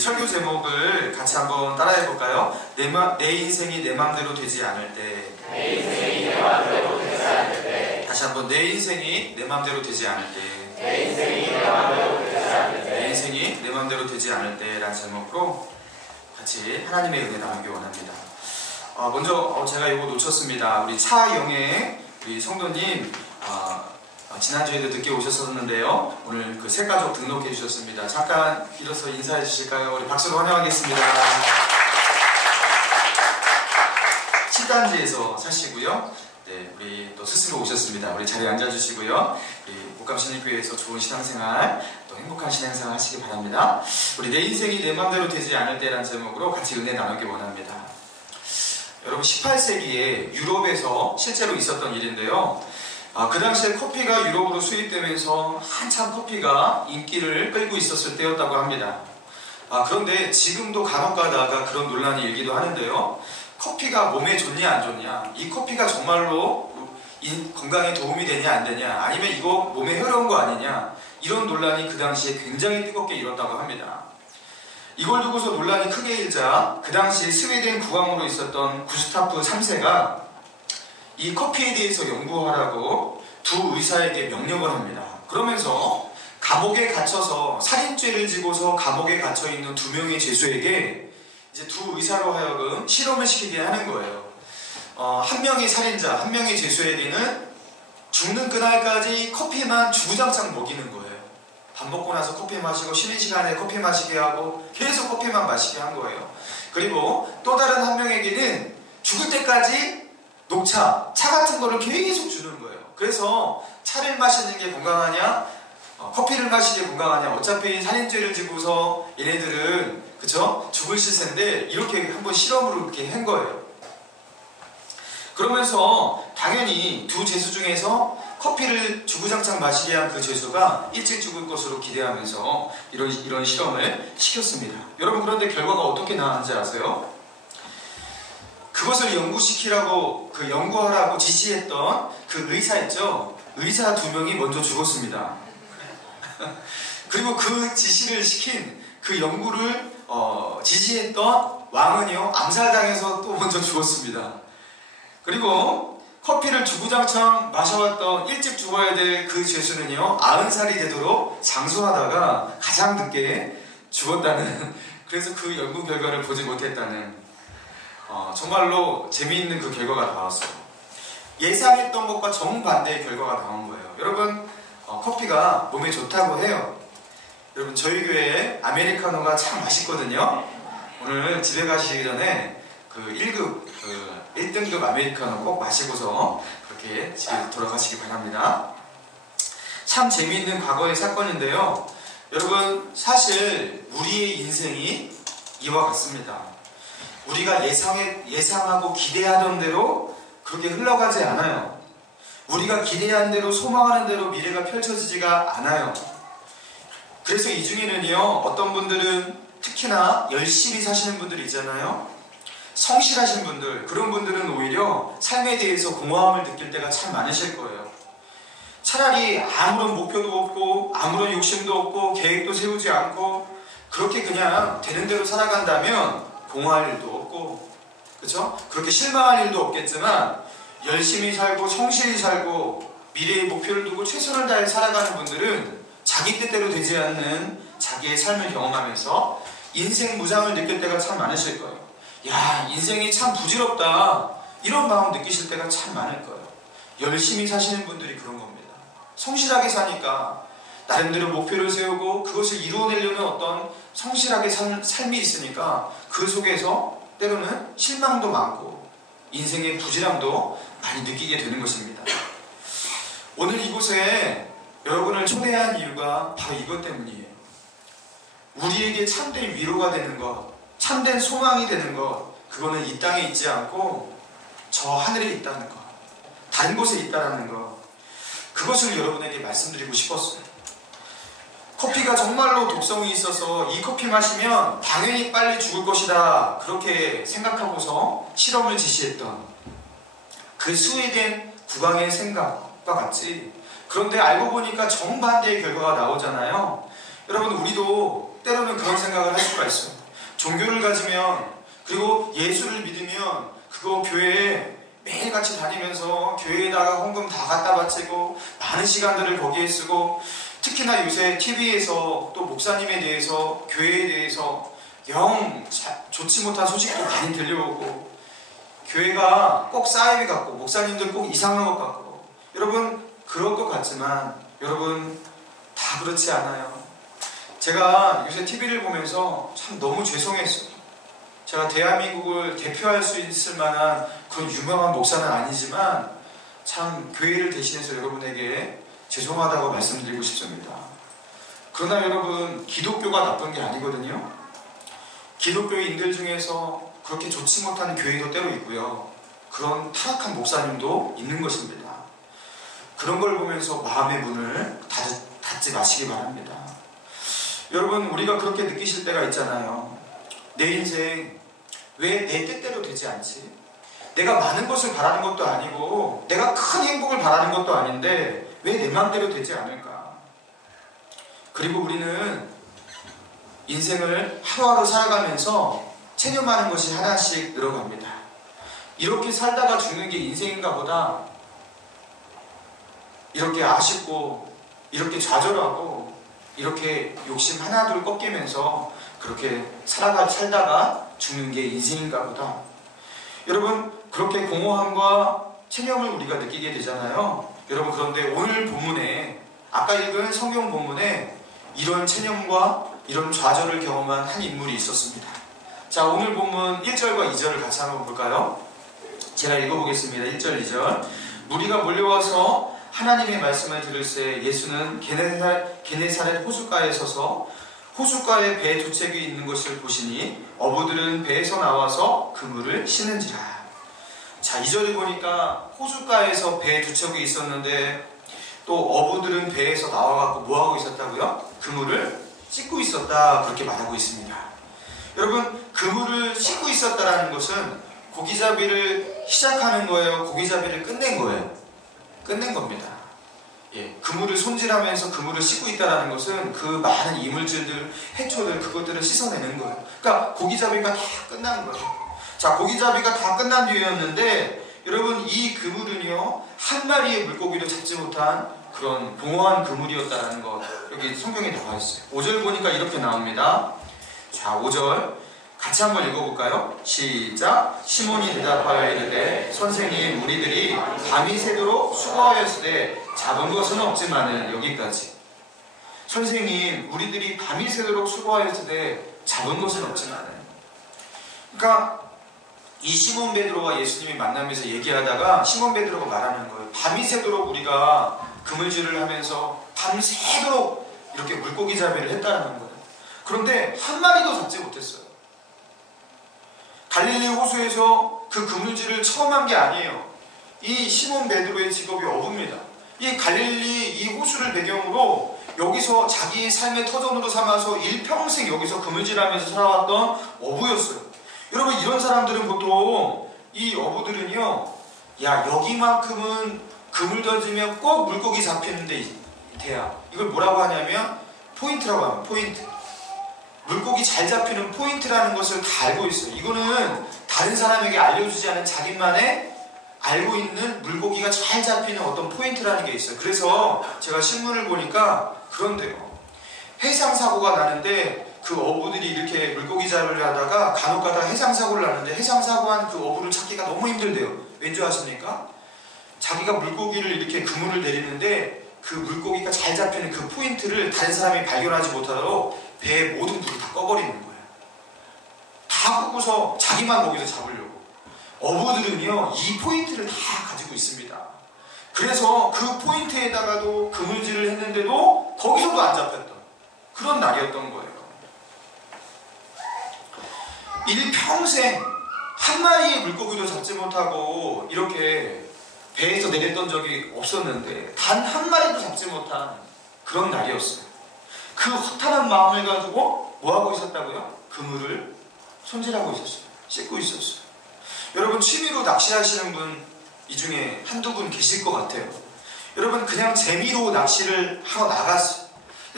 설교 제목을 같이 한번 따라해 볼까요? 내 인생이 내 맘대로 되지 않을 때. 내 인생이 내 맘대로 되지 않을 때. 다시 한번 내 인생이 내 맘대로 되지 않을 때. 내 인생이 내 맘대로 되지 않을 때. 내 인생이 내 맘대로 되지 않을 때라는 제목으로 같이 하나님의 은혜 나누기 원합니다. 먼저 제가 이거 놓쳤습니다. 우리 차영애 우리 성도님 지난주에도 늦게 오셨었는데요. 오늘 그 새 가족 등록해 주셨습니다. 잠깐 일어서 인사해 주실까요? 우리 박수로 환영하겠습니다. 7단지에서 사시고요. 네, 우리 또 스스로 오셨습니다. 우리 자리에 앉아주시고요. 우리 목감신일교회에서 좋은 신앙생활, 또 행복한 신앙생활 하시기 바랍니다. 우리 내 인생이 내 맘대로 되지 않을 때라는 제목으로 같이 은혜 나누기 원합니다. 여러분 18세기에 유럽에서 실제로 있었던 일인데요. 그 당시에 커피가 유럽으로 수입되면서 한참 커피가 인기를 끌고 있었을 때였다고 합니다. 그런데 지금도 간혹 가다가 그런 논란이 일기도 하는데요. 커피가 몸에 좋냐 안 좋냐, 이 커피가 정말로 건강에 도움이 되냐 안 되냐, 아니면 이거 몸에 해로운 거 아니냐, 이런 논란이 그 당시에 굉장히 뜨겁게 일었다고 합니다. 이걸 두고서 논란이 크게 일자 그 당시 스웨덴 국왕으로 있었던 구스타프 3세가 이 커피에 대해서 연구하라고 두 의사에게 명령을 합니다. 그러면서 감옥에 갇혀서 살인죄를 지고서 감옥에 갇혀있는 두 명의 죄수에게 이제 두 의사로 하여금 실험을 시키게 하는 거예요. 한 명의 살인자, 한 명의 죄수에게는 죽는 그날까지 커피만 주구장창 먹이는 거예요. 밥 먹고 나서 커피 마시고 쉬는 시간에 커피 마시게 하고 계속 커피만 마시게 한 거예요. 그리고 또 다른 한 명에게는 죽을 때까지 녹차, 차 같은 거를 계속 주는 거예요. 그래서 차를 마시는 게 건강하냐, 커피를 마시는 게 건강하냐, 어차피 살인죄를 지고서 얘네들은 그쵸? 죽을 시세인데 이렇게 한번 실험으로 이렇게 한 거예요. 그러면서 당연히 두 죄수 중에서 커피를 주구장창 마시게 한 그 죄수가 일찍 죽을 것으로 기대하면서 이런 실험을 시켰습니다. 여러분, 그런데 결과가 어떻게 나왔는지 아세요? 그것을 연구시키라고, 연구하라고 지시했던 그 의사 있죠? 의사 두 명이 먼저 죽었습니다. 그리고 그 지시를 시킨 그 연구를 지시했던 왕은요, 암살당해서 또 먼저 죽었습니다. 그리고 커피를 주구장창 마셔왔던 일찍 죽어야 될 그 죄수는요, 90살이 되도록 장수하다가 가장 늦게 죽었다는, 그래서 그 연구 결과를 보지 못했다는, 정말로 재미있는 그 결과가 나왔어요. 예상했던 것과 정반대의 결과가 나온 거예요. 여러분, 커피가 몸에 좋다고 해요. 여러분, 저희 교회에 아메리카노가 참 맛있거든요. 오늘 집에 가시기 전에 그 1등급 아메리카노 꼭 마시고서 그렇게 집에 돌아가시기 바랍니다. 참 재미있는 과거의 사건인데요. 여러분, 사실 우리의 인생이 이와 같습니다. 우리가 예상하고 기대하던 대로 그렇게 흘러가지 않아요. 우리가 기대한 대로, 소망하는 대로 미래가 펼쳐지지가 않아요. 그래서 이 중에는요, 어떤 분들은 특히나 열심히 사시는 분들이 있잖아요. 성실하신 분들, 그런 분들은 오히려 삶에 대해서 공허함을 느낄 때가 참 많으실 거예요. 차라리 아무런 목표도 없고 아무런 욕심도 없고 계획도 세우지 않고 그렇게 그냥 되는 대로 살아간다면 공허할 일도 없고, 그렇죠? 그렇게 실망할 일도 없겠지만 열심히 살고 성실히 살고 미래의 목표를 두고 최선을 다해 살아가는 분들은 자기 뜻대로 되지 않는 자기의 삶을 경험하면서 인생 무常을 느낄 때가 참 많으실 거예요. 야, 인생이 참 부질없다, 이런 마음 느끼실 때가 참 많을 거예요. 열심히 사시는 분들이 그런 겁니다. 성실하게 사니까 나름대로 목표를 세우고 그것을 이루어내려는 어떤 성실하게 삶이 있으니까 그 속에서 때로는 실망도 많고 인생의 부질함도 많이 느끼게 되는 것입니다. 오늘 이곳에 여러분을 초대한 이유가 바로 이것 때문이에요. 우리에게 참된 위로가 되는 것, 참된 소망이 되는 것, 그거는 이 땅에 있지 않고 저 하늘에 있다는 것, 다른 곳에 있다는 것, 그것을 여러분에게 말씀드리고 싶었어요. 커피가 정말로 독성이 있어서 이 커피 마시면 당연히 빨리 죽을 것이다, 그렇게 생각하고서 실험을 지시했던 그 스웨덴 국왕의 생각과 같이, 그런데 알고 보니까 정반대의 결과가 나오잖아요. 여러분, 우리도 때로는 그런 생각을 할 수가 있어요. 종교를 가지면, 그리고 예수를 믿으면 그거 교회에 매일같이 다니면서 교회에다가 헌금 다 갖다 바치고 많은 시간들을 거기에 쓰고, 특히나 요새 TV에서 또 목사님에 대해서, 교회에 대해서 영 좋지 못한 소식도 많이 들려오고, 교회가 꼭 싸이비 같고 목사님들 꼭 이상한 것 같고, 여러분 그럴 것 같지만 여러분 다 그렇지 않아요. 제가 요새 TV를 보면서 참 너무 죄송했어요. 제가 대한민국을 대표할 수 있을 만한 그런 유명한 목사는 아니지만 참 교회를 대신해서 여러분에게 죄송하다고 말씀드리고 싶습니다. 그러나 여러분, 기독교가 나쁜 게 아니거든요. 기독교인들 중에서 그렇게 좋지 못한 교회도 때로 있고요, 그런 타락한 목사님도 있는 것입니다. 그런 걸 보면서 마음의 문을 닫지 마시기 바랍니다. 여러분, 우리가 그렇게 느끼실 때가 있잖아요. 내 인생 왜 내 뜻대로 되지 않지? 내가 많은 것을 바라는 것도 아니고 내가 큰 행복을 바라는 것도 아닌데 왜 내 마음대로 되지 않을까? 그리고 우리는 인생을 하루하루 살아가면서 체념하는 것이 하나씩 늘어갑니다. 이렇게 살다가 죽는 게 인생인가 보다, 이렇게 아쉽고 이렇게 좌절하고 이렇게 욕심 하나둘 꺾이면서 그렇게 살다가 죽는 게 인생인가 보다. 여러분, 그렇게 공허함과 체념을 우리가 느끼게 되잖아요. 여러분, 그런데 오늘 본문에, 아까 읽은 성경 본문에 이런 체념과 이런 좌절을 경험한 한 인물이 있었습니다. 자, 오늘 본문 1절과 2절을 같이 한번 볼까요? 제가 읽어보겠습니다. 1절, 2절. 무리가 몰려와서 하나님의 말씀을 들을새 예수는 게네사렛 호숫가에 서서 호숫가에 배 두 척이 있는 것을 보시니 어부들은 배에서 나와서 그물을 씻는지라. 자, 2절을 보니까 호숫가에서 배 두 척이 있었는데 또 어부들은 배에서 나와갖고 뭐하고 있었다고요? 그물을 씻고 있었다, 그렇게 말하고 있습니다. 여러분, 그물을 씻고 있었다라는 것은 고기잡이를 시작하는 거예요? 고기잡이를 끝낸 거예요? 끝낸 겁니다. 예, 그물을 손질하면서 그물을 씻고 있다는 것은 그 많은 이물질들, 해초들, 그것들을 씻어내는 거예요. 그러니까 고기잡이가 다 끝난 거예요. 자, 고기잡이가 다 끝난 뒤였는데 여러분, 이 그물은요, 한 마리의 물고기도 잡지 못한 그런 공허한 그물이었다는 것, 여기 성경에 나와 있어요. 5절 보니까 이렇게 나옵니다. 자, 5절 같이 한번 읽어볼까요? 시작. 시몬이 대답하여 이르되 선생님, 우리들이 밤이 새도록 수고하였으되 잡은 것은 없지만은. 여기까지. 선생님, 우리들이 밤이 새도록 수고하였으되 잡은 것은 없지만은. 그러니까 이 시몬 베드로와 예수님이 만나면서 얘기하다가 시몬 베드로가 말하는 거예요. 밤이 새도록 우리가 그물질을 하면서 밤새도록 이렇게 물고기 잡이를 했다는 거예요. 그런데 한 마리도 잡지 못했어요. 갈릴리 호수에서 그 그물질을 처음 한 게 아니에요. 이 시몬 베드로의 직업이 어부입니다. 이 갈릴리 이 호수를 배경으로 여기서 자기 삶의 터전으로 삼아서 일평생 여기서 그물질하면서 살아왔던 어부였어요. 여러분, 이런 사람들은 보통, 이 어부들은요, 야, 여기만큼은 그물 던지면 꼭 물고기 잡히는데 돼야. 이걸 뭐라고 하냐면 포인트라고 합니다. 포인트. 물고기 잘 잡히는 포인트라는 것을 다 알고 있어요. 이거는 다른 사람에게 알려주지 않은 자기만의 알고 있는 물고기가 잘 잡히는 어떤 포인트라는 게 있어요. 그래서 제가 신문을 보니까 그런데요, 해상사고가 나는데 그 어부들이 이렇게 물고기 잡으려 하다가 간혹 가다가 해상사고를 나는데 해상사고한 그 어부를 찾기가 너무 힘들대요. 왠지 아십니까? 자기가 물고기를 이렇게 그물을 내리는데 그 물고기가 잘 잡히는 그 포인트를 다른 사람이 발견하지 못하도록 배의 모든 불을 다 꺼버리는 거예요. 다 끄고서 자기만 거기서 잡으려고. 어부들은요, 이 포인트를 다 가지고 있습니다. 그래서 그 포인트에다가도 그물질을 했는데도 거기서도 안 잡혔던 그런 날이었던 거예요. 일평생 한 마리의 물고기도 잡지 못하고 이렇게 배에서 내렸던 적이 없었는데 단 한 마리도 잡지 못한 그런 날이었어요. 그 허탈한 마음을 가지고 뭐하고 있었다고요? 그물을 손질하고 있었어요. 씻고 있었어요. 여러분, 취미로 낚시하시는 분 이 중에 한두 분 계실 것 같아요. 여러분, 그냥 재미로 낚시를 하러 나갔어요.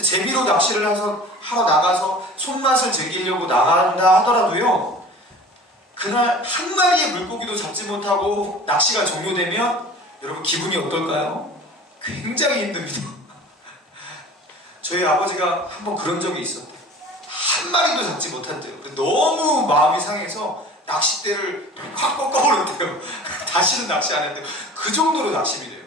재미로 낚시를 하러 나가서 손맛을 즐기려고 나간다 하더라도요, 그날 한 마리의 물고기도 잡지 못하고 낚시가 종료되면 여러분 기분이 어떨까요? 굉장히 힘듭니다. 저희 아버지가 한번 그런 적이 있었대요. 한 마리도 잡지 못한대요. 너무 마음이 상해서 낚싯대를 확 꺾어버렸대요. 다시는 낚시 안 했대요. 그 정도로 낙심이 돼요.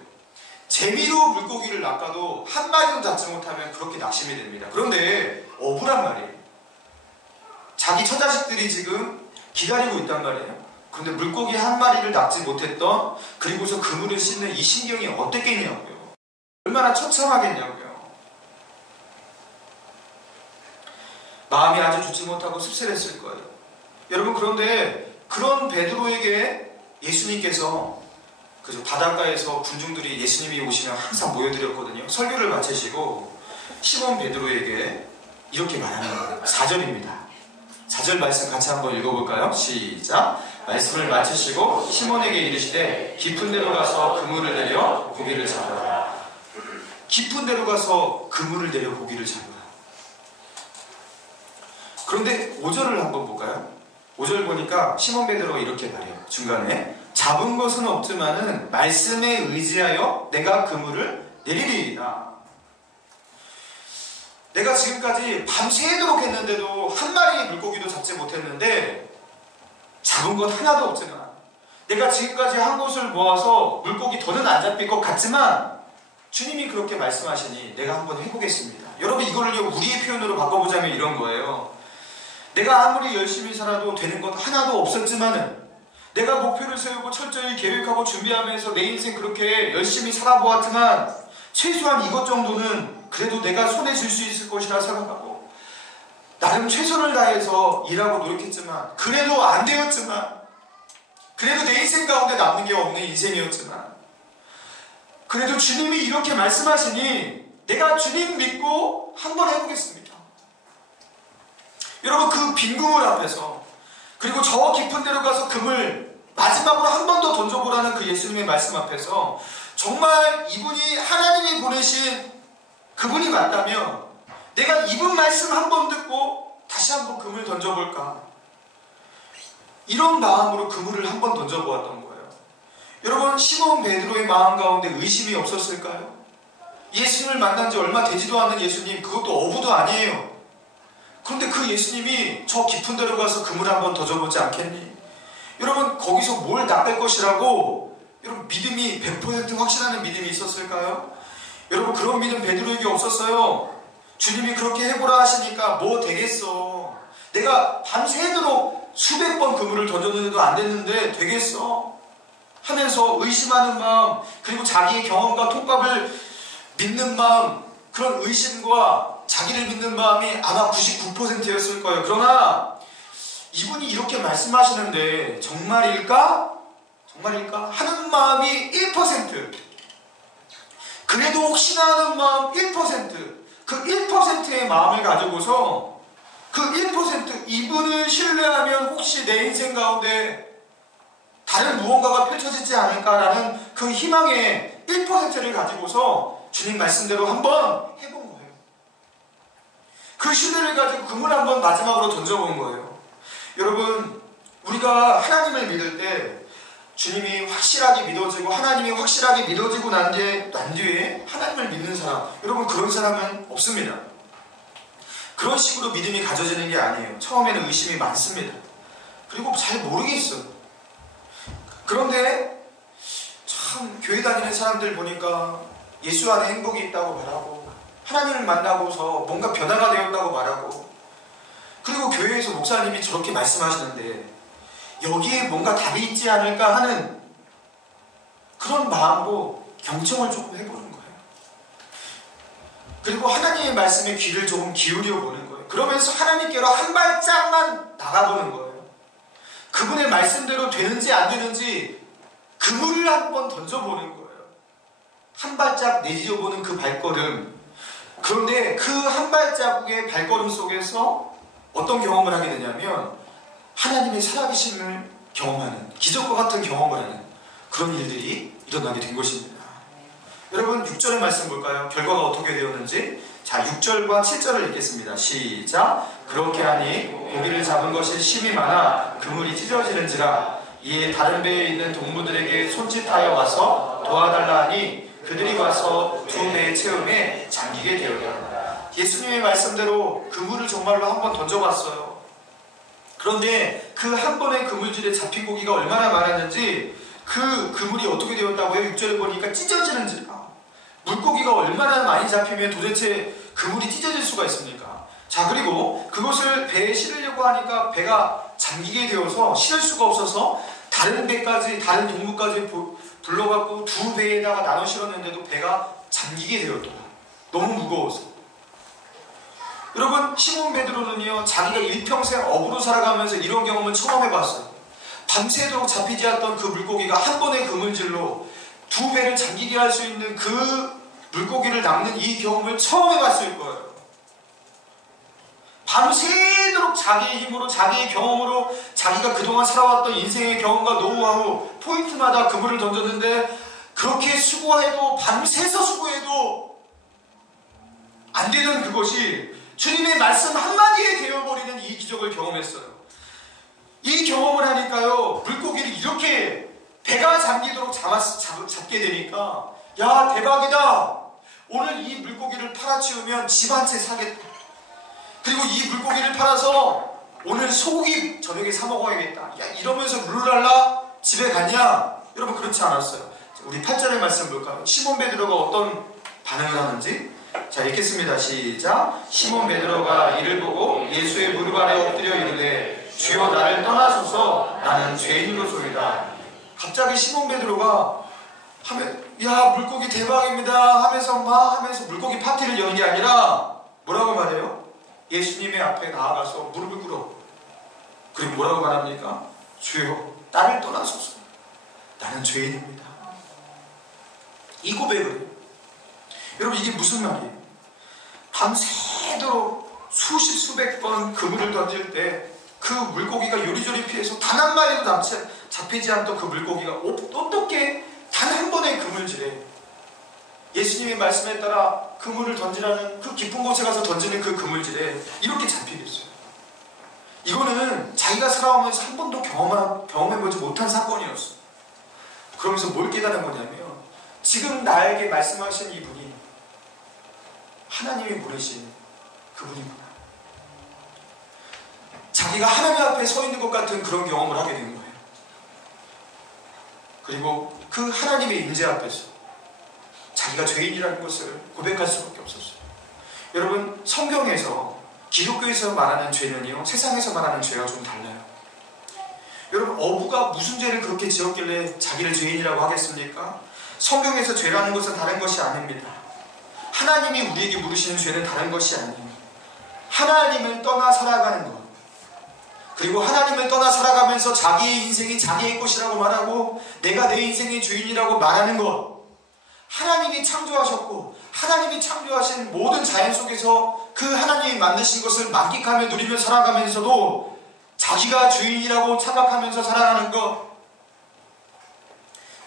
재미로 물고기를 낚아도 한 마리도 잡지 못하면 그렇게 낙심이 됩니다. 그런데 어부란 말이에요. 자기 처자식들이 지금 기다리고 있단 말이에요. 그런데 물고기 한 마리를 낚지 못했던, 그리고서 그물을 씻는 이 신경이 어땠겠냐고요. 얼마나 처참하겠냐고요. 마음이 아주 좋지 못하고 씁쓸했을 거예요. 여러분, 그런데 그런 베드로에게 예수님께서 그죠, 바닷가에서 군중들이 예수님이 오시면 항상 모여드렸거든요. 설교를 마치시고 시몬 베드로에게 이렇게 말하는 거예요. 4절입니다. 4절 말씀 같이 한번 읽어볼까요? 시작. 말씀을 마치시고 시몬에게 이르시되 깊은 데로 가서 그물을 내려 고기를 잡으라. 깊은 데로 가서 그물을 내려 고기를 잡으라. 그런데 5절을 한번 볼까요? 5절 보니까 시몬 베드로가 이렇게 말해요. 중간에 잡은 것은 없지만은 말씀에 의지하여 내가 그물을 내리리이다. 내가 지금까지 밤새도록 했는데도 한 마리의 물고기도 잡지 못했는데 잡은 것 하나도 없지만, 내가 지금까지 한 것을 모아서 물고기 더는 안 잡힐 것 같지만 주님이 그렇게 말씀하시니 내가 한번 해보겠습니다. 여러분, 이거를요 우리의 표현으로 바꿔보자면 이런 거예요. 내가 아무리 열심히 살아도 되는 것 하나도 없었지만은, 내가 목표를 세우고 철저히 계획하고 준비하면서 내 인생 그렇게 열심히 살아보았지만 최소한 이것 정도는 그래도 내가 손에 쥘 수 있을 것이라 생각하고 나름 최선을 다해서 일하고 노력했지만, 그래도 안 되었지만, 그래도 내 인생 가운데 남는 게 없는 인생이었지만, 그래도 주님이 이렇게 말씀하시니 내가 주님 믿고 한번 해보겠습니다. 여러분, 그 빈 그물 앞에서, 그리고 저 깊은 데로 가서 금을 마지막으로 한 번 더 던져보라는 그 예수님의 말씀 앞에서 정말 이분이 하나님이 보내신 그분이 맞다면 내가 이분 말씀 한 번 듣고 다시 한 번 금을 던져볼까, 이런 마음으로 그물을 한 번 던져보았던 거예요. 여러분, 시몬 베드로의 마음 가운데 의심이 없었을까요? 예수님을 만난 지 얼마 되지도 않은 예수님, 그것도 어부도 아니에요. 그런데 그 예수님이 저 깊은 데로 가서 그물 한번 던져보지 않겠니? 여러분, 거기서 뭘 낚을 것이라고 여러분 믿음이 100% 확신하는 믿음이 있었을까요? 여러분, 그런 믿음 베드로에게 없었어요. 주님이 그렇게 해보라 하시니까 뭐 되겠어. 내가 밤새도록 수백 번 그물을 던졌는데도 안 됐는데 되겠어 하면서 의심하는 마음, 그리고 자기의 경험과 통합을 믿는 마음, 그런 의심과 자기를 믿는 마음이 아마 99%였을 거예요. 그러나 이분이 이렇게 말씀하시는데 정말일까? 정말일까? 하는 마음이 1%, 그래도 혹시나 하는 마음 1%, 그 1%의 마음을 가지고서 그 1%, 이분을 신뢰하면 혹시 내 인생 가운데 다른 무언가가 펼쳐지지 않을까라는 그 희망의 1%를 가지고서 주님 말씀대로 한번 해본 거예요. 그 신뢰를 가지고 그물 한번 마지막으로 던져본 거예요. 여러분, 우리가 하나님을 믿을 때 주님이 확실하게 믿어지고 하나님이 확실하게 믿어지고 난 뒤에 하나님을 믿는 사람, 여러분, 그런 사람은 없습니다. 그런 식으로 믿음이 가져지는 게 아니에요. 처음에는 의심이 많습니다. 그리고 잘 모르겠어요. 그런데 참 교회 다니는 사람들 보니까 예수 안에 행복이 있다고 말하고, 하나님을 만나고서 뭔가 변화가 되었다고 말하고, 그리고 교회에서 목사님이 저렇게 말씀하시는데 여기에 뭔가 답이 있지 않을까 하는 그런 마음으로 경청을 조금 해보는 거예요. 그리고 하나님의 말씀에 귀를 조금 기울여 보는 거예요. 그러면서 하나님께로 한 발짝만 나가보는 거예요. 그분의 말씀대로 되는지 안 되는지 그물을 한번 던져보는 거예요. 한 발짝 내디뎌보는 그 발걸음. 그런데 그 한 발자국의 발걸음 속에서 어떤 경험을 하게 되냐면 하나님의 살아계심을 경험하는, 기적과 같은 경험을 하는 그런 일들이 일어나게 된 것입니다. 여러분, 6절의 말씀 볼까요? 결과가 어떻게 되었는지. 자, 6절과 7절을 읽겠습니다. 시작. 그렇게 하니 고기를 잡은 것이 심이 많아 그물이 찢어지는지라. 이에 다른 배에 있는 동무들에게 손짓하여 와서 도와달라 하니 그들이 와서 두 배의 체험에 잠기게 되었다. 예수님의 말씀대로 그물을 정말로 한번 던져봤어요. 그런데 그 한 번의 그물질에 잡힌 고기가 얼마나 많았는지 그 그물이 어떻게 되었다고요? 6절에 보니까 찢어지는지. 물고기가 얼마나 많이 잡히면 도대체 그물이 찢어질 수가 있습니까? 자, 그리고 그것을 배에 실으려고 하니까 배가 잠기게 되어서 실을 수가 없어서 다른 배까지, 다른 동물까지 불러갖고 두 배에다가 나눠 실었는데도 배가 잠기게 되었다. 너무 무거워서. 여러분, 시몬 베드로는요, 자기가 일평생 어부로 살아가면서 이런 경험을 처음 해봤어요. 밤새도록 잡히지 않던 그 물고기가 한 번의 그물질로 두 배를 잠기게 할 수 있는 그 물고기를 낚는 이 경험을 처음 해봤을 거예요. 밤새도록 자기의 힘으로, 자기의 경험으로, 자기가 그동안 살아왔던 인생의 경험과 노하우 포인트마다 그물을 던졌는데, 그렇게 수고해도, 밤새서 수고해도 안 되던 그것이 주님의 말씀 한마디에 되어버리는 이 기적을 경험했어요. 이 경험을 하니까요, 물고기를 이렇게 배가 잠기도록 잡게 되니까, 야, 대박이다. 오늘 이 물고기를 팔아치우면 집 한 채 사겠다. 그리고 이 물고기를 팔아서 오늘 소고기 저녁에 사 먹어야겠다. 야, 이러면서 룰랄라 집에 갔냐? 여러분, 그렇지 않았어요. 우리 8절의 말씀 볼까요? 시몬 베드로가 어떤 반응을 하는지. 자, 읽겠습니다. 시작. 시몬 베드로가 이를 보고 예수의 무릎 아래 엎드려 이르되 주여 나를 떠나소서 나는 죄인으로소이다. 갑자기 시몬 베드로가 야, 물고기 대박입니다 하면서 막 하면서 물고기 파티를 여는 게 아니라 뭐라고 말해요? 예수님의 앞에 나아가서 무릎을 꿇어. 그리고 뭐라고 말합니까? 주여 나를 떠나소서 나는 죄인입니다. 이 고백을, 여러분, 이게 무슨 말이에요? 밤새도록 수십 수백 번 그물을 던질 때 그 물고기가 요리조리 피해서 단 한 마리도 잡히지 않던 그 물고기가 어떻게 단 한 번의 그물질에 예수님의 말씀에 따라 그물을 던지라는 그 깊은 곳에 가서 던지는 그 그물질에 이렇게 잡히겠어요? 이거는 자기가 살아오면서 한 번도 경험해보지 못한 사건이었어. 그러면서 뭘 깨달은 거냐면, 지금 나에게 말씀하신 이분이 하나님이 보내신 그분이구나. 자기가 하나님 앞에 서 있는 것 같은 그런 경험을 하게 된 거예요. 그리고 그 하나님의 임재 앞에서 자기가 죄인이라는 것을 고백할 수밖에 없었어요. 여러분, 성경에서, 기독교에서 말하는 죄는요, 세상에서 말하는 죄와 좀 달라요. 여러분, 어부가 무슨 죄를 그렇게 지었길래 자기를 죄인이라고 하겠습니까? 성경에서 죄라는 것은 다른 것이 아닙니다. 하나님이 우리에게 물으시는 죄는 다른 것이 아니에요. 하나님을 떠나 살아가는 것, 그리고 하나님을 떠나 살아가면서 자기의 인생이 자기의 것이라고 말하고 내가 내 인생의 주인이라고 말하는 것, 하나님이 창조하셨고 하나님이 창조하신 모든 자연 속에서 그 하나님이 만드신 것을 만끽하며 누리며 살아가면서도 자기가 주인이라고 착각하면서 살아가는 것,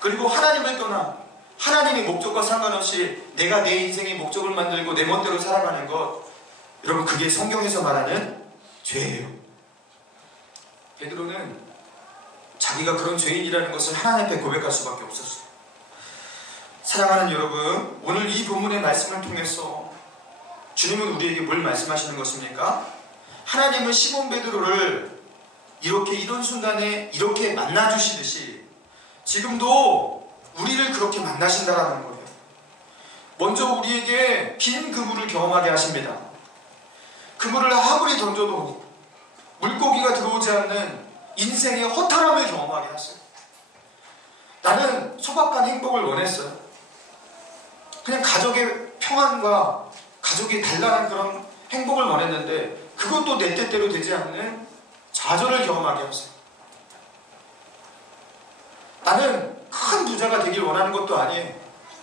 그리고 하나님을 떠나 하나님의 목적과 상관없이 내가 내 인생의 목적을 만들고 내 멋대로 살아가는 것, 여러분, 그게 성경에서 말하는 죄예요. 베드로는 자기가 그런 죄인이라는 것을 하나님 앞에 고백할 수밖에 없었어요. 사랑하는 여러분, 오늘 이 본문의 말씀을 통해서 주님은 우리에게 뭘 말씀하시는 것입니까? 하나님은 시몬 베드로를 이렇게 이런 순간에 이렇게 만나주시듯이 지금도 우리를 그렇게 만나신다라는 거예요. 먼저 우리에게 빈 그물을 경험하게 하십니다. 그물을 아무리 던져도 물고기가 들어오지 않는 인생의 허탈함을 경험하게 하세요. 나는 소박한 행복을 원했어요. 그냥 가족의 평안과 가족이 단란한 그런 행복을 원했는데 그것도 내 뜻대로 되지 않는 좌절을 경험하게 하세요. 나는 큰 부자가 되길 원하는 것도 아니에요.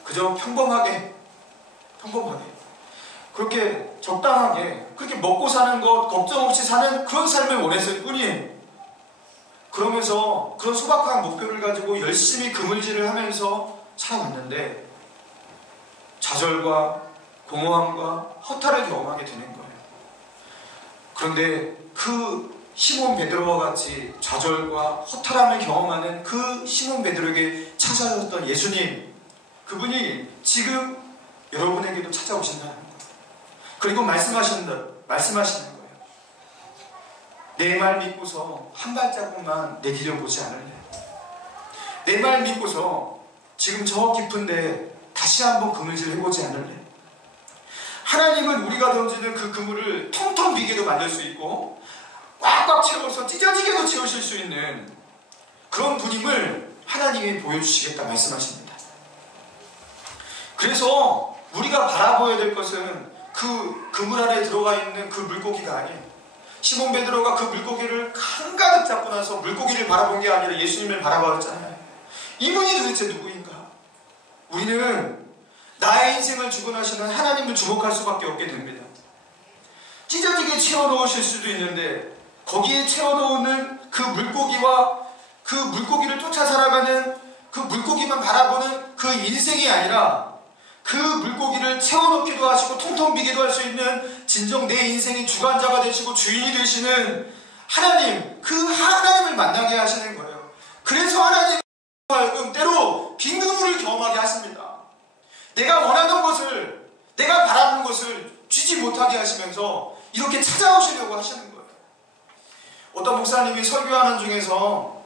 그저 평범하게 그렇게 적당하게 그렇게 먹고 사는 것 걱정 없이 사는 그런 삶을 원했을 뿐이에요. 그러면서 그런 소박한 목표를 가지고 열심히 그물질을 하면서 살아왔는데 좌절과 공허함과 허탈을 경험하게 되는 거예요. 그런데 그 시몬 베드로와 같이 좌절과 허탈함을 경험하는 그 시몬 베드로에게 찾아오셨던 예수님, 그분이 지금 여러분에게도 찾아오신다는 거예요. 그리고 말씀하시는 거예요. 내 말 믿고서 한 발자국만 내디뎌 보지 않을래? 내 말 믿고서 지금 저 깊은데 다시 한번 그물질 해보지 않을래? 하나님은 우리가 던지는 그 그물을 텅텅 비게도 만들 수 있고 꽉꽉 채워서 찢어지게도 채우실 수 있는 그런 분임을 하나님이 보여주시겠다 말씀하십니다. 그래서 우리가 바라보아야 될 것은 그 그물 안에 들어가 있는 그 물고기가 아니에요. 시몬 베드로가 그 물고기를 한가득 잡고 나서 물고기를 바라본 게 아니라 예수님을 바라봤잖아요. 이분이 도대체 누구인가? 우리는 나의 인생을 주관하시는 하나님을 주목할 수밖에 없게 됩니다. 찢어지게 채워넣으실 수도 있는데 거기에 채워넣는 그 물고기와 그 물고기를 쫓아 살아가는 그 물고기만 바라보는 그 인생이 아니라 그 물고기를 채워넣기도 하시고 텅텅 비기도 할 수 있는 진정 내 인생의 주관자가 되시고 주인이 되시는 하나님, 그 하나님을 만나게 하시는 거예요. 그래서 하나님은 때로 빈 그물을 경험하게 하십니다. 내가 원하는 것을, 내가 바라는 것을 쥐지 못하게 하시면서 이렇게 찾아오시려고 하시는 거예요. 어떤 목사님이 설교하는 중에서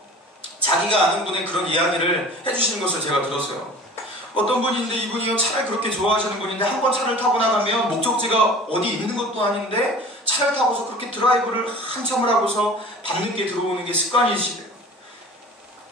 자기가 아는 분의 그런 이야기를 해주시는 것을 제가 들었어요. 어떤 분인데 이분이 차를 그렇게 좋아하시는 분인데 한번 차를 타고 나가면 목적지가 어디 있는 것도 아닌데 차를 타고서 그렇게 드라이브를 한참을 하고서 밤늦게 들어오는 게 습관이시대요.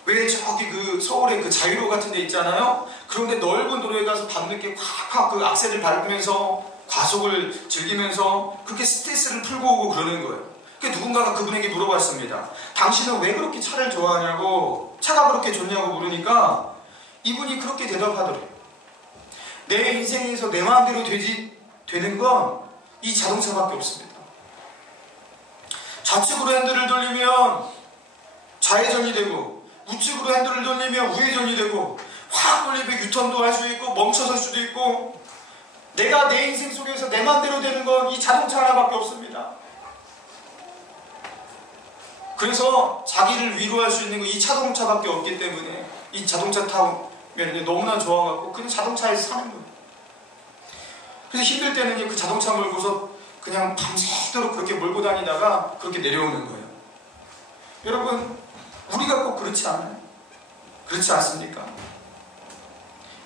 왜 저기 그 서울에 그 자유로 같은 데 있잖아요. 그런데 넓은 도로에 가서 밤늦게 콱콱 그 악셀을 밟으면서 과속을 즐기면서 그렇게 스트레스를 풀고 오고 그러는 거예요. 누군가가 그분에게 물어봤습니다. 당신은 왜 그렇게 차를 좋아하냐고, 차가 그렇게 좋냐고 물으니까 이분이 그렇게 대답하더래요. 내 인생에서 내 마음대로 되는 건 이 자동차밖에 없습니다. 좌측으로 핸들을 돌리면 좌회전이 되고 우측으로 핸들을 돌리면 우회전이 되고 확 돌리면 유턴도 할 수 있고 멈춰설 수도 있고 내가 내 인생 속에서 내 마음대로 되는 건 이 자동차 하나밖에 없습니다. 그래서 자기를 위로할 수 있는 건 이 자동차밖에 없기 때문에 이 자동차 타면 너무나 좋아갖고 그냥 자동차에서 사는 거예요. 그래서 힘들 때는 그 자동차 몰고서 그냥 밤새도록 그렇게 몰고 다니다가 그렇게 내려오는 거예요. 여러분, 우리가 꼭 그렇지 않아요? 그렇지 않습니까?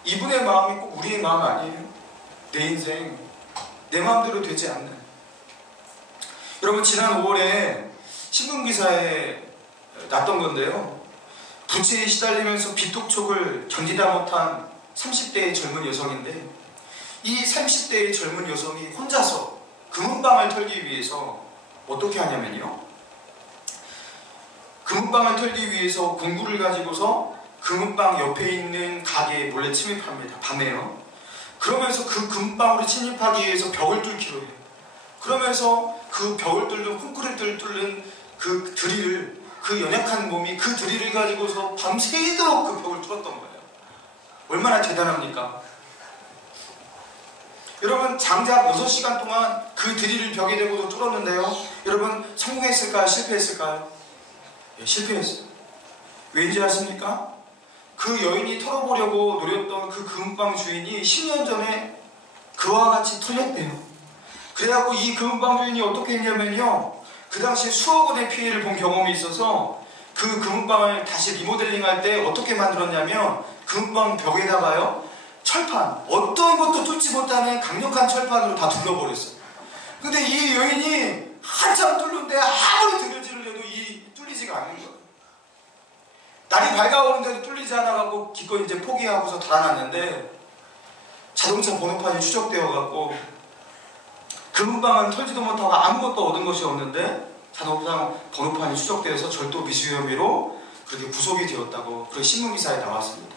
이분의 마음이 꼭 우리의 마음 아니에요? 내 인생, 내 마음대로 되지 않는. 여러분, 지난 5월에 신문기사에 났던 건데요. 부채에 시달리면서 빚독촉을 견디다 못한 30대의 젊은 여성인데 이 30대의 젊은 여성이 혼자서 금은방을 털기 위해서 어떻게 하냐면요. 금은방을 털기 위해서 공구를 가지고서 금은방 옆에 있는 가게에 몰래 침입합니다. 밤에요. 그러면서 그 금방으로 침입하기 위해서 벽을 뚫기로 해요. 그러면서 그 벽을 뚫는 콘크리트를 뚫는 그 드릴을, 그 연약한 몸이 그 드릴을 가지고서 밤새도록 그 벽을 뚫었던 거예요. 얼마나 대단합니까? 여러분, 장작 6시간 동안 그 드릴을 벽에 대고도 뚫었는데요. 여러분, 성공했을까요? 실패했을까요? 예, 실패했어요. 왠지 아십니까? 그 여인이 털어보려고 노렸던 그 금은방 주인이 10년 전에 그와 같이 털렸대요. 그래갖고 이 금은방 주인이 어떻게 했냐면요. 그 당시에 수억 원의 피해를 본 경험이 있어서 그 금은방을 다시 리모델링 할 때 어떻게 만들었냐면 금은방 벽에다가요. 철판, 어떤 것도 뚫지 못하는 강력한 철판으로 다 둘러버렸어요. 근데 이 여인이 한참 뚫는데 아무리 들여질을 해도 뚫리지가 않는 거예요. 날이 밝아오는데도 뚫리지 않아갖고 기껏 이제 포기하고서 달아났는데 자동차 번호판이 추적되어갖고 금은방은 털지도 못하고 아무것도 얻은 것이 없는데 자동차 번호판이 추적되어서 절도 미수 혐의로 그렇게 구속이 되었다고 그런 신문기사에 나왔습니다.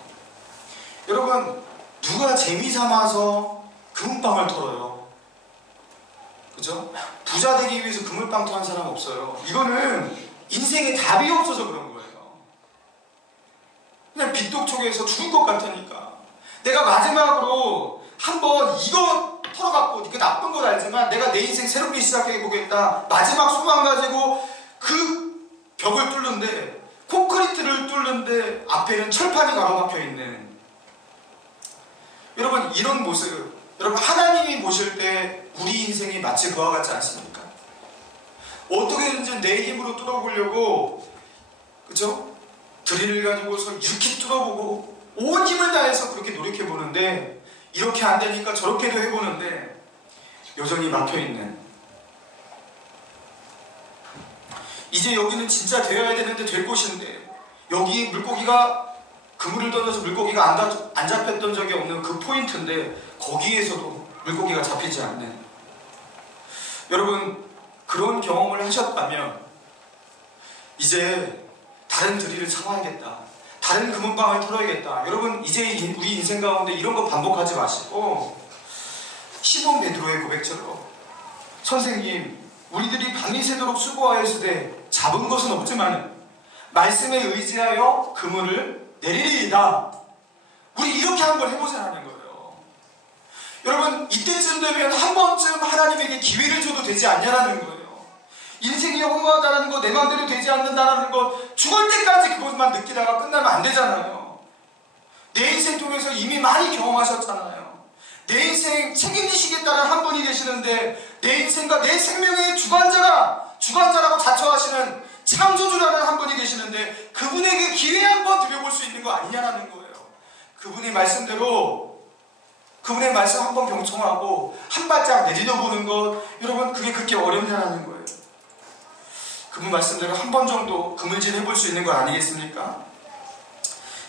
여러분, 누가 재미삼아서 금은방을 털어요? 그죠? 부자 되기 위해서 금은방 터는 사람 없어요. 이거는 인생에 답이 없어서 그런 거예요. 그냥 빚독촉에서 죽을 것 같으니까. 내가 마지막으로 한번 이거 털어갖고 그 나쁜 건 알지만 내가 내 인생 새롭게 시작해보겠다. 마지막 소망 가지고 그 벽을 뚫는데, 콘크리트를 뚫는데 앞에는 철판이 가로막혀 있는, 여러분 이런 모습, 여러분 하나님이 보실 때 우리 인생이 마치 그와 같지 않습니까? 어떻게든지 내 힘으로 뚫어보려고, 그쵸? 드릴을 가지고서 이렇게 뚫어보고 온 힘을 다해서 그렇게 노력해보는데 이렇게 안 되니까 저렇게도 해보는데 여전히 막혀있는, 이제 여기는 진짜 되어야 되는데 될 곳인데 여기 물고기가, 그물을 던져서 물고기가 안 잡혔던 적이 없는 그 포인트인데 거기에서도 물고기가 잡히지 않는, 여러분 그런 경험을 하셨다면 이제 다른 드릴을 참아야겠다, 다른 금은방을 털어야겠다. 여러분 이제 우리 인생 가운데 이런 거 반복하지 마시고 시몬 베드로의 고백처럼, 선생님 우리들이 밤이 새도록 수고하였으되 잡은 것은 없지만 말씀에 의지하여 그물을 내리리이다. 우리 이렇게 한번 해보자는 거예요. 여러분 이때쯤 되면 한 번쯤 하나님에게 기회를 줘도 되지 않냐라는 거예요. 인생이 허무하다는 거, 내 마음대로 되지 않는다는 거, 죽을 때까지 그것만 느끼다가 끝나면 안 되잖아요. 내 인생 통해서 이미 많이 경험하셨잖아요. 내 인생 책임지시겠다는 한 분이 계시는데, 내 인생과 내 생명의 주관자라고 자처하시는 창조주라는 한 분이 계시는데 그분에게 기회 한번 드려볼 수 있는 거 아니냐라는 거예요. 그분의 말씀대로, 그분의 말씀 한번 경청하고 한 발짝 내디뎌보는 것, 여러분 그게 그렇게 어렵냐라는 거예요. 그분 말씀대로 한 번 정도 그물질 해볼 수 있는 거 아니겠습니까?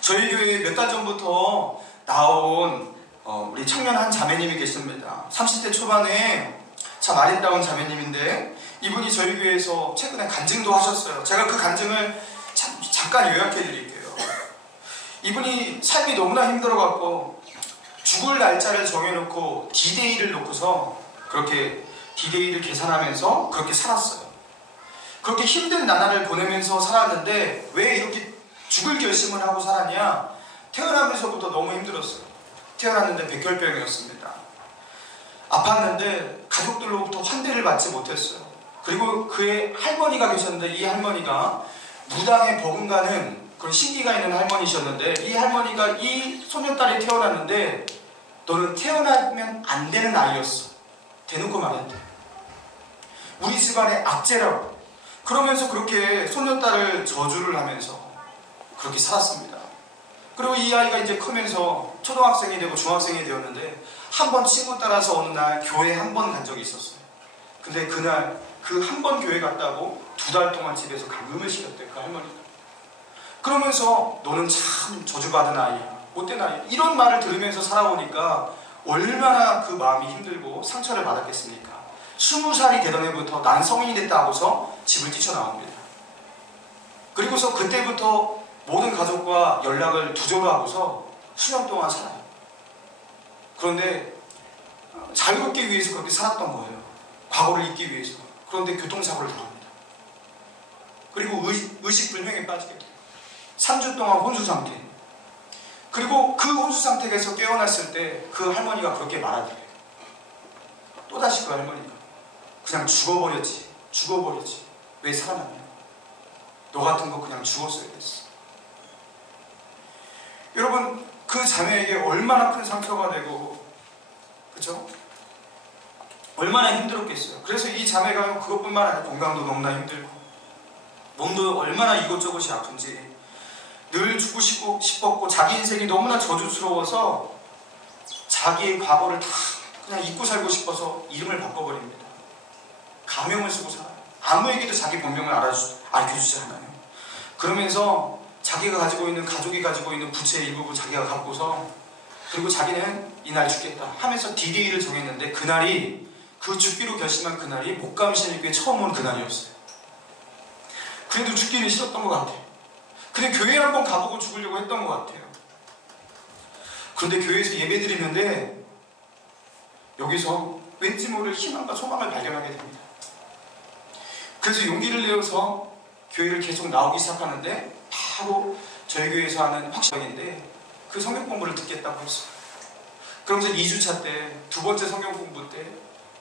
저희 교회에 몇 달 전부터 나온 우리 청년 한 자매님이 계십니다. 30대 초반에 참 아름다운 자매님인데 이분이 저희 교회에서 최근에 간증도 하셨어요. 제가 그 간증을 잠깐 요약해 드릴게요. 이분이 삶이 너무나 힘들어갖고 죽을 날짜를 정해놓고 D-Day를 놓고서 그렇게 D-Day를 계산하면서 그렇게 살았어요. 그렇게 힘든 나날을 보내면서 살았는데 왜 이렇게 죽을 결심을 하고 살았냐? 태어나면서부터 너무 힘들었어요. 태어났는데 백혈병이었습니다. 아팠는데 가족들로부터 환대를 받지 못했어요. 그리고 그의 할머니가 계셨는데 이 할머니가 무당에 버금가는 그런 신기가 있는 할머니셨는데 이 할머니가 이 소녀딸이 태어났는데 너는 태어나면 안 되는 아이였어. 대놓고 말했대. 우리 집안의 악재라고. 그러면서 그렇게 소녀딸을 저주를 하면서 그렇게 살았습니다. 그리고 이 아이가 이제 크면서 초등학생이 되고 중학생이 되었는데 한 번 친구 따라서 어느 날 교회 한 번 간 적이 있었어요. 근데 그날 그 한 번 교회 갔다고 2달 동안 집에서 감금을 시켰대, 그 할머니가. 그러면서 너는 참 저주받은 아이야, 못된 아이야, 이런 말을 들으면서 살아보니까 얼마나 그 마음이 힘들고 상처를 받았겠습니까? 20살이 되던 해부터 난 성인이 됐다 하고서 집을 뛰쳐나옵니다. 그리고서 그때부터 모든 가족과 연락을 두절로 하고서 수년 동안 살아요. 그런데 자유롭기 위해서 그렇게 살았던 거예요. 과거를 잊기 위해서. 그런데 교통사고를 당합니다. 그리고 의식불명에 빠지게 돼요. 3주 동안 혼수 상태. 그리고 그 혼수 상태에서 깨어났을 때 그 할머니가 그렇게 말하더래요. 또다시 그 할머니가 그냥 죽어버렸지. 왜 살아났냐? 너 같은 거 그냥 죽었어야 됐어. 여러분 그 자매에게 얼마나 큰 상처가 되고, 그쵸? 얼마나 힘들었겠어요. 그래서 이 자매가 그것뿐만 아니라 건강도 너무나 힘들고 몸도 얼마나 이곳저곳이 아픈지 늘 죽고 싶었고 자기 인생이 너무나 저주스러워서 자기의 과거를 다 그냥 잊고 살고 싶어서 이름을 바꿔버립니다. 가명을 쓰고 살아요. 아무에게도 자기 본명을 알려주지 않아요. 그러면서 자기가 가지고 있는, 가족이 가지고 있는 부채의 일부분 자기가 갖고서, 그리고 자기는 이날 죽겠다 하면서 D-Day를 정했는데 그날이, 그 죽기로 결심한 그날이 목감신일교에 처음 온 그날이었어요. 그래도 죽기는 싫었던 것 같아요. 근데 교회 한번 가보고 죽으려고 했던 것 같아요. 그런데 교회에서 예배 드리는데 여기서 왠지 모를 희망과 소망을 발견하게 됩니다. 그래서 용기를 내어서 교회를 계속 나오기 시작하는데 바로 저희 교회에서 하는 확신인데 그 성경 공부를 듣겠다고 했어요. 그러면서 2주차 때, 두 번째 성경 공부 때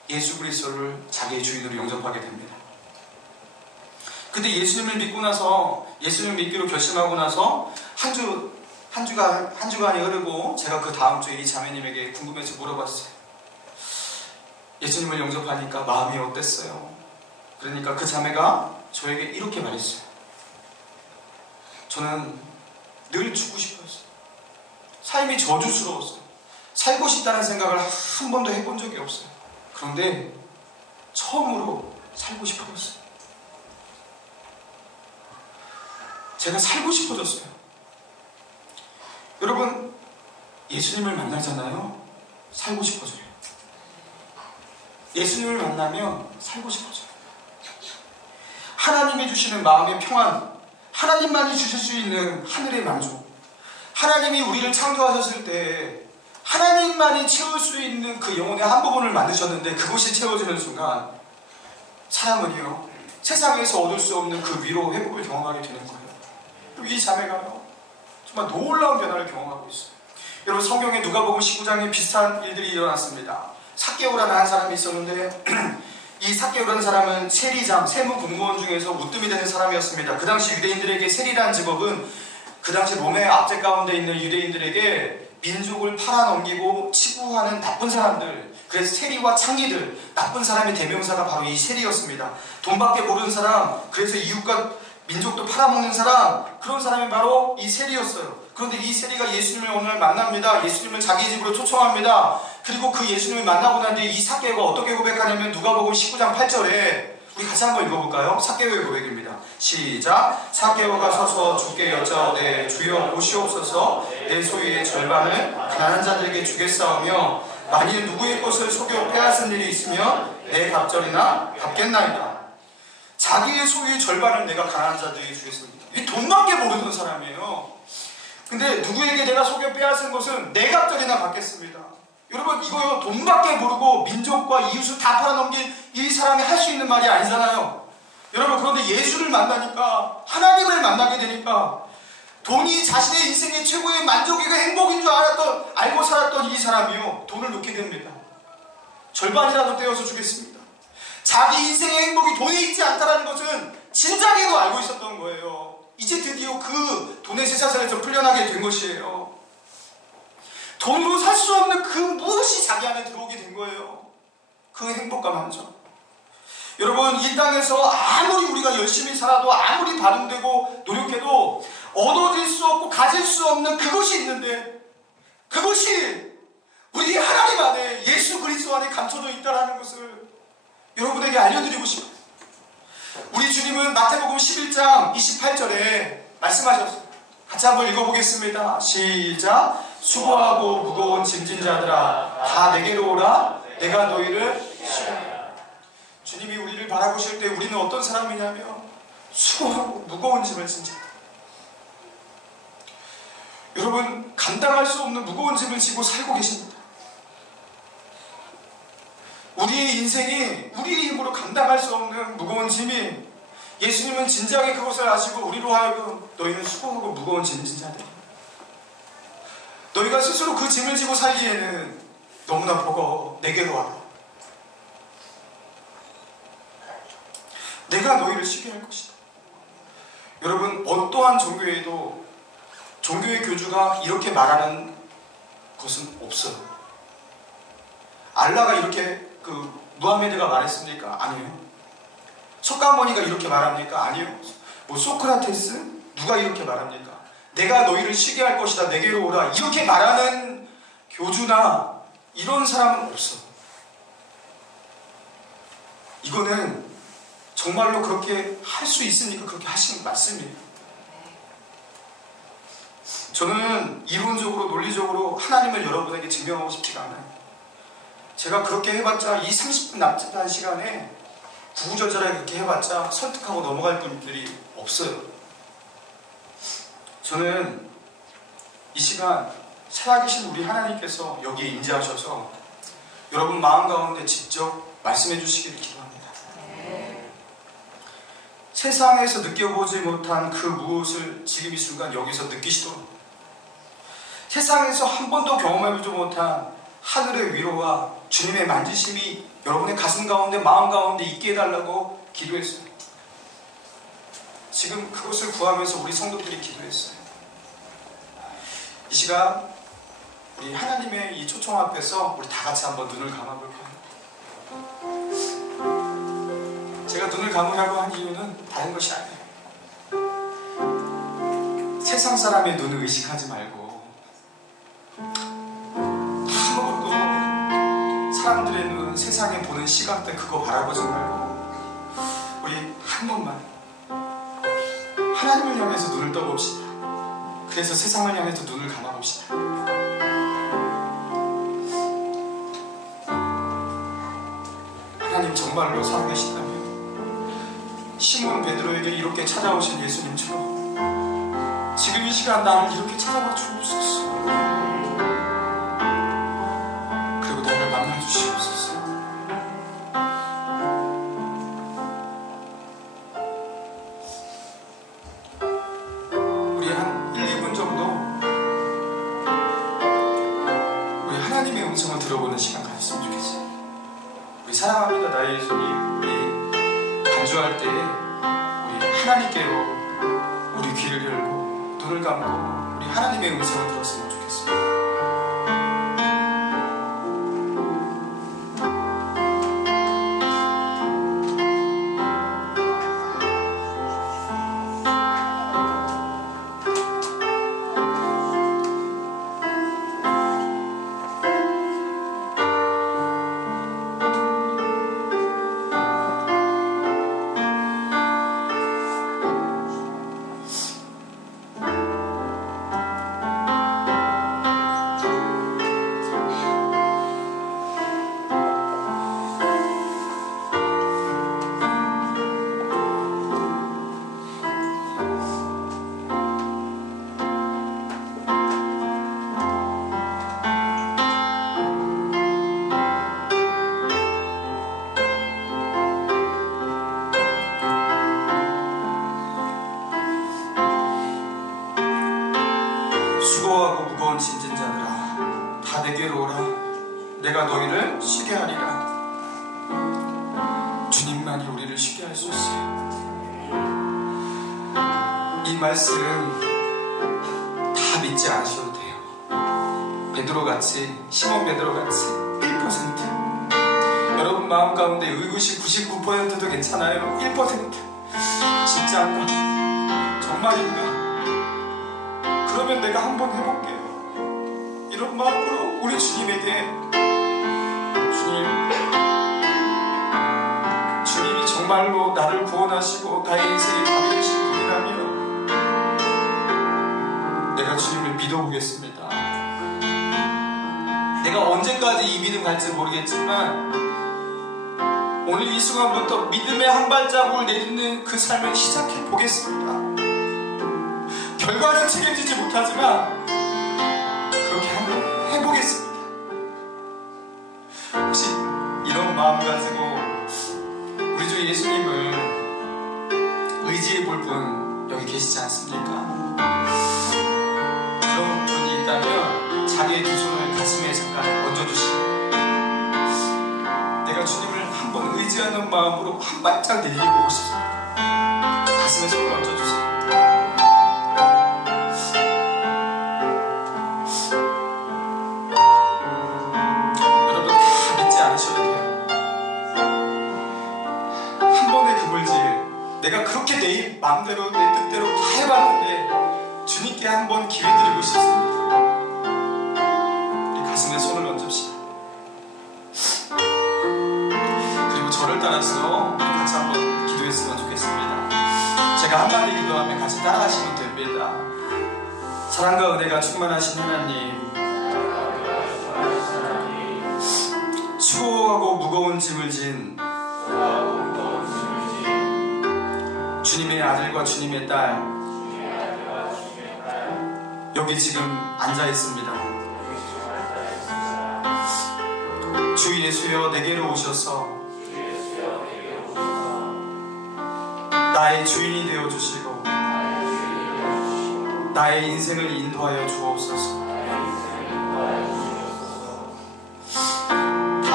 예수 그리스도를 자기의 주인으로 영접하게 됩니다. 근데 예수님을 믿고 나서, 예수님을 믿기로 결심하고 나서 한 주간이 흐르고 제가 그 다음 주에 이 자매님에게 궁금해서 물어봤어요. 예수님을 영접하니까 마음이 어땠어요? 그러니까 그 자매가 저에게 이렇게 말했어요. 저는 늘 죽고 싶었어요. 삶이 저주스러웠어요. 살고 싶다는 생각을 한 번도 해본 적이 없어요. 그런데 처음으로 살고 싶어졌어요. 제가 살고 싶어졌어요. 여러분, 예수님을 만나잖아요. 살고 싶어져요. 예수님을 만나면 살고 싶어져요. 하나님이 주시는 마음의 평안, 하나님만이 주실 수 있는 하늘의 만족, 하나님이 우리를 창조하셨을 때 하나님만이 채울 수 있는 그 영혼의 한 부분을 만드셨는데 그것이 채워지는 순간 사람은요, 세상에서 얻을 수 없는 그 위로 회복을 경험하게 되는 거예요. 그리고 이 자매가요, 정말 놀라운 변화를 경험하고 있어요. 여러분, 성경에 누가복음 19장에 비슷한 일들이 일어났습니다. 삭개오라는 한 사람이 있었는데 이 삭개오라는 사람은 세리장, 세무공무원 중에서 무뜸이 되는 사람이었습니다. 그 당시 유대인들에게 세리라는 직업은 그 당시 롬의 압제 가운데 있는 유대인들에게 민족을 팔아넘기고 치부하는 나쁜 사람들, 그래서 세리와 창기들, 나쁜 사람의 대명사가 바로 이 세리였습니다. 돈밖에 모르는 사람, 그래서 이웃과 민족도 팔아먹는 사람, 그런 사람이 바로 이 세리였어요. 그런데 이 세리가 예수님을 오늘 만납니다. 예수님을 자기 집으로 초청합니다. 그리고 그 예수님을 만나고 난 뒤에 이 삭개오가 어떻게 고백하냐면 누가복음 19장 8절에 우리 같이 한번 읽어볼까요? 삭개오의 고백입니다. 시작. 삭개오가 서서 주께 여짜오되 주여 보시옵소서, 내 소유의 절반을 가난한 자들에게 주겠사오며 만일 누구의 것을 속여 빼앗은 일이 있으면 내 갑절이나 갚겠나이다. 자기의 소유의 절반을 내가 가난한 자들에게 주겠습니다. 이 돈밖에 모르는 사람이에요. 근데 누구에게 내가 속여 빼앗은 것은 내 갑절이나 갚겠습니다. 여러분, 이거요, 돈밖에 모르고 민족과 이웃을 다 팔아넘긴 이 사람이 할 수 있는 말이 아니잖아요. 여러분, 그런데 예수를 만나니까, 하나님을 만나게 되니까 돈이 자신의 인생의 최고의 만족이고 행복인 줄 알고 살았던 이 사람이요, 돈을 놓게 됩니다. 절반이라도 떼어서 주겠습니다. 자기 인생의 행복이 돈에 있지 않다는 것은 진작에도 알고 있었던 거예요. 이제 드디어 그 돈의 쇠사슬에서 풀려나게 된 것이에요. 돈으로 살 수 없는 그 무엇이 자기 안에 들어오게 된 거예요. 그 행복감 한점. 여러분, 이 땅에서 아무리 우리가 열심히 살아도, 아무리 발음되고 노력해도 얻어질 수 없고 가질 수 없는 그것이 있는데, 그것이 우리 하나님 안에, 예수 그리스도 안에 감춰져 있다는 것을 여러분에게 알려드리고 싶어요. 우리 주님은 마태복음 11장 28절에 말씀하셨어요. 같이 한번 읽어보겠습니다. 시작. 수고하고 무거운 짐진 자들아, 다 내게로 오라. 내가 너희를 쉬게. 주님이 우리를 바라보실 때 우리는 어떤 사람이냐면 수고하고 무거운 짐을 진 자들. 여러분, 감당할 수 없는 무거운 짐을 지고 살고 계십니다. 우리의 인생이 우리의 힘으로 감당할 수 없는 무거운 짐이, 예수님은 진작에 그것을 아시고 우리로 하여금 너희는 수고하고 무거운 짐진 자들, 너희가 스스로 그 짐을 지고 살기에는 너무나 버거워. 내게로 와라. 내가 너희를 쉬게 할 것이다. 여러분, 어떠한 종교에도 종교의 교주가 이렇게 말하는 것은 없어요. 알라가 이렇게 무하메드가 말했습니까? 아니에요. 석가모니가 이렇게 말합니까? 아니에요. 뭐 소크라테스? 누가 이렇게 말합니까? 내가 너희를 쉬게 할 것이다. 내게로 오라. 이렇게 말하는 교주나 이런 사람은 없어. 이거는 정말로 그렇게 할 수 있으니까 그렇게 하시는 말씀이에요. 저는 이론적으로, 논리적으로 하나님을 여러분에게 증명하고 싶지가 않아요. 제가 그렇게 해봤자 이 30분 남짓한 시간에 구구절절하게 그렇게 해봤자 설득하고 넘어갈 분들이 없어요. 저는 이 시간 살아계신 우리 하나님께서 여기에 임재하셔서 여러분 마음 가운데 직접 말씀해 주시기를 기도합니다. 세상에서 느껴보지 못한 그 무엇을 지금 이 순간 여기서 느끼시도록, 세상에서 한 번도 경험해보지 못한 하늘의 위로와 주님의 만지심이 여러분의 가슴 가운데, 마음 가운데 있게 해달라고 기도했어요. 지금 그것을 구하면서 우리 성도들이 기도했어요. 이 시간 우리 하나님의 이 초청 앞에서 우리 다 같이 한번 눈을 감아볼까요? 제가 눈을 감으라고 한 이유는 다른 것이 아니에요. 세상 사람의 눈을 의식하지 말고 아무것도 사람들의 눈, 세상에 보는 시각대 그거 바라보지 말고 우리 한 번만 하나님을 향해서 눈을 떠봅시다. 그래서 세상을 향해서 눈을 감아봅시다. 하나님 정말로 살아계시다면 시몬 베드로에게 이렇게 찾아오신 예수님처럼 지금 이 시간 나를 이렇게 찾아와 주옵소서. 그리고 나를 만나 주시옵소서. 우리 한 1-2분 정도 우리 하나님의 음성을 들어보는 시간 가졌으면 좋겠어요. 우리 사랑합니다 나의 예수님, 우리 간주할 때에 우리 하나님께로 우리 귀를 열고 눈을 감고 우리 하나님의 음성을 들었으면 좋겠습니다. 수고하고 무거운 짐진 자들아 다 내게로 오라. 내가 너희를 쉬게 하리라. 주님만이 우리를 쉬게 할 수 있어요. 이 말씀 다 믿지 않으셔도 돼요. 베드로같이, 시몬 베드로같이 1% 여러분 마음 가운데 의구시 99%도 괜찮아요. 1% 진짜인가? 정말인가? 그러면 내가 한번 해볼게요. 이런 마음으로 우리 주님에게 주님이 정말로 나를 구원하시고 나의 인생의 답이 되신 분이라면 내가 주님을 믿어보겠습니다. 내가 언제까지 이 믿음 갈지 모르겠지만 오늘 이 순간부터 믿음의 한 발자국을 내딛는 그 삶을 시작해 보겠습니다. 결과는 책임지지 못하지만 그렇게 한번 해보겠습니다. 혹시 이런 마음 가지고 우리 주 예수님을 의지해 볼 분 여기 계시지 않습니까? 그런 분이 있다면 자기의 두 손을 가슴에 잠깐 얹어주시고 내가 주님을 한번 의지하는 마음으로 한 발짝 내디뎌보고 싶습니다. 가슴에 손을 얹어주세요. 내가 그렇게 내 마음대로 내 뜻대로 다 해봤는데 주님께 한번 기회 드리고 싶습니다. 우리 가슴에 손을 얹읍시다. 그리고 저를 따라서 같이 한번 기도했으면 좋겠습니다. 제가 한마디 기도하면 같이 따라하시면 됩니다. 사랑과 은혜가 충만하신 하나님, 수고하고 무거운 짐을 진 주님의 아들과 주님의 딸 여기 지금 앉아 있습니다. 주 예수여 내게로 오셔서 나의 주인이 되어 주시고 나의 인생을 인도하여 주옵소서.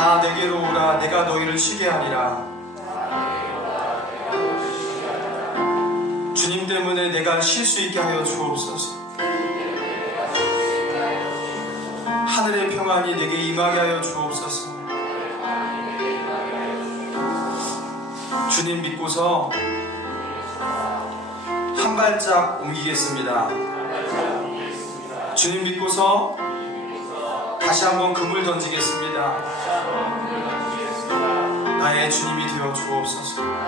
다 내게로 오라. 내가 너희를 쉬게 하리라. 주님 때문에 내가 쉴 수 있게 하여 주옵소서. 하늘의 평안이 내게 임하게 하여 주옵소서. 주님 믿고서 한 발짝 옮기겠습니다. 주님 믿고서 다시 한번 금을 던지겠습니다. 나의 주님이 되어 주옵소서.